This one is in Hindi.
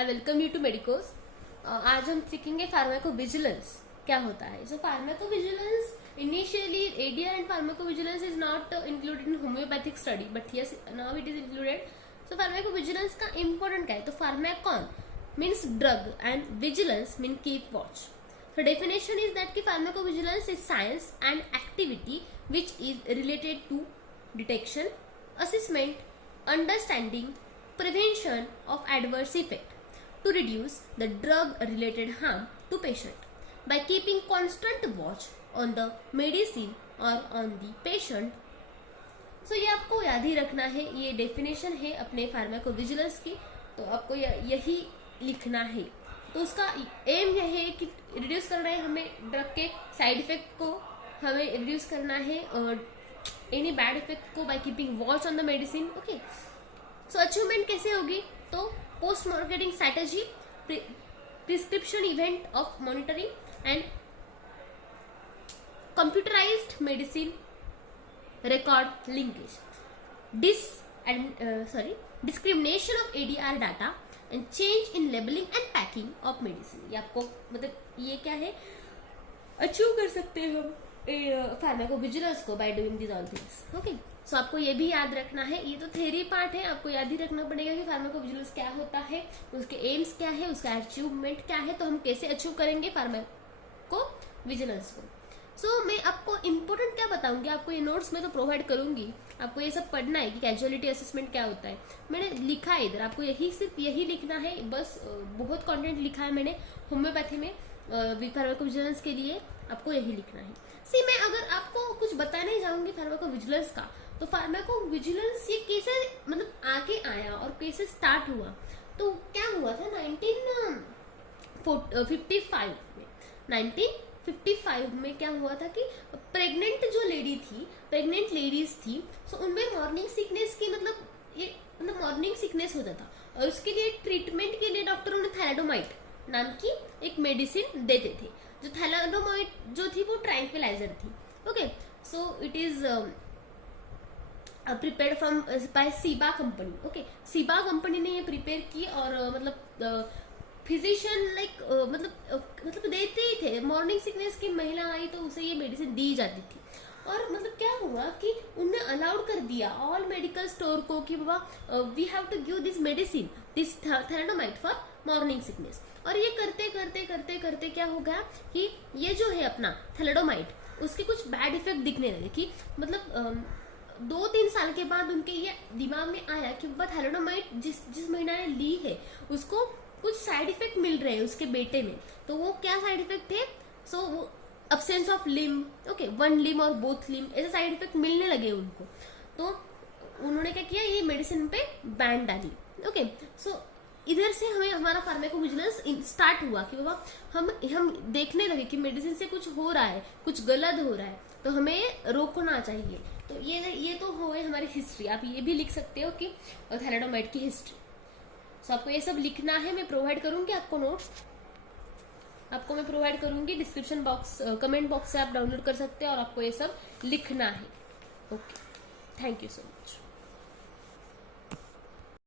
I welcome you to medicos. आज हम सीखेंगे फार्माकोविजिलेंस क्या होता है। So pharmacovigilance initially ADR and pharmacovigilance is not included in homeopathic study but yes now it is included. So pharmacovigilance का इंपॉर्टेंट क्या है, तो pharmacon means drug and vigilance mean keep watch. So definition is that pharmacovigilance is science and activity which is related to detection, assessment, understanding, prevention of adverse effect to reduce the drug related harm to patient by keeping constant watch on the medicine or on the patient. So ये आपको याद ही रखना है, ये डेफिनेशन है अपने फार्माकोविजिलेंस की, तो आपको यही लिखना है। तो उसका एम यह है कि रिड्यूस करना है हमें ड्रग के साइड इफेक्ट को, हमें रिड्यूस करना है एनी बैड इफेक्ट को by keeping watch on the medicine. Okay, so achievement कैसे होगी, तो post marketing strategy, prescription event of monitoring and computerised medicine record linkage, discrimination of ADR data and change in labeling and packing of medicine। ये आपको मतलब ये क्या है, अचीव कर सकते हैं हम फार्माकोविजिलेंस को by doing this all things. Okay, so आपको ये भी याद रखना है, ये तो थ्योरी पार्ट है, आपको याद ही रखना पड़ेगा कि फार्माकोविजिलेंस क्या होता है, उसके एम्स क्या है, उसका अचीवमेंट क्या है, तो हम कैसे अचीव करेंगे फार्माकोविजिलेंस को। मैं आपको इम्पोर्टेंट क्या बताऊंगी, आपको ये नोट्स में तो प्रोवाइड करूंगी, आपको ये सब पढ़ना है कि कैजुअलिटी असेसमेंट क्या होता है। मैंने लिखा है इधर, आपको सिर्फ यही लिखना है, बस बहुत कंटेंट लिखा है मैंने होम्योपैथी में फार्माकोविजिलेंस के लिए, आपको यही लिखना है। मैं अगर आपको कुछ बताने जाऊंगी फार्माकोविजिलेंस का, तो फार्माकोविजिलेंस ये कैसे मतलब आगे आया और कैसे स्टार्ट हुआ, तो क्या हुआ था 1955 में क्या हुआ था कि प्रेग्नेंट लेडीज थी, सो उनमें मॉर्निंग सिकनेस की मतलब मॉर्निंग सिकनेस होता था, और उसके लिए ट्रीटमेंट के लिए डॉक्टर उन्हें थैलाडोमाइड नाम की एक मेडिसिन देते थे। जो थैलाडोमाइड जो थी वो ट्रैंक्विलाइजर थी। Okay, so it is prepared from by Ciba company. Okay, Ciba company ने ये प्रिपेयर की, और मतलब फिजिशियन मतलब देते ही थे। मॉर्निंग सिकनेस की महिला आई तो उसे ये मेडिसिन दी जाती थी, और मतलब क्या हुआ कि उन्होंने अलाउड कर दिया ऑल मेडिकल स्टोर को कि बाबा we have to give this medicine, this thalidomide for morning sickness. और ये करते करते करते करते क्या हो गया कि ये जो है अपना थैलाडोमाइड, उसके कुछ बैड इफेक्ट दिखने लगे कि मतलब 2-3 साल के बाद उनके ये दिमाग में आया कि बाबा थैलाडोमाइड जिस महिला ने ली है उसको कुछ साइड इफेक्ट मिल रहे हैं उसके बेटे में। तो वो क्या साइड इफेक्ट थे, वो absence of limb, okay, one limb और बोथ लिम, ऐसे साइड इफेक्ट मिलने लगे उनको। तो उन्होंने क्या किया, ये मेडिसिन पे बैन डाली। ओके, सो इधर से हमें हमारा फार्माकोविजिलेंस स्टार्ट हुआ कि बाबा हम देखने लगे कि मेडिसिन से कुछ हो रहा है, कुछ गलत हो रहा है, तो हमें रोकना चाहिए। तो ये तो हो गई हमारी हिस्ट्री। आप ये भी लिख सकते हो कि थैलाडोमाइड की हिस्ट्री। आपको ये सब लिखना है, मैं प्रोवाइड करूंगी आपको नोट्स, आपको मैं प्रोवाइड करूंगी डिस्क्रिप्शन बॉक्स, कमेंट बॉक्स से आप डाउनलोड कर सकते हैं, और आपको ये सब लिखना है। Okay, thank you so much.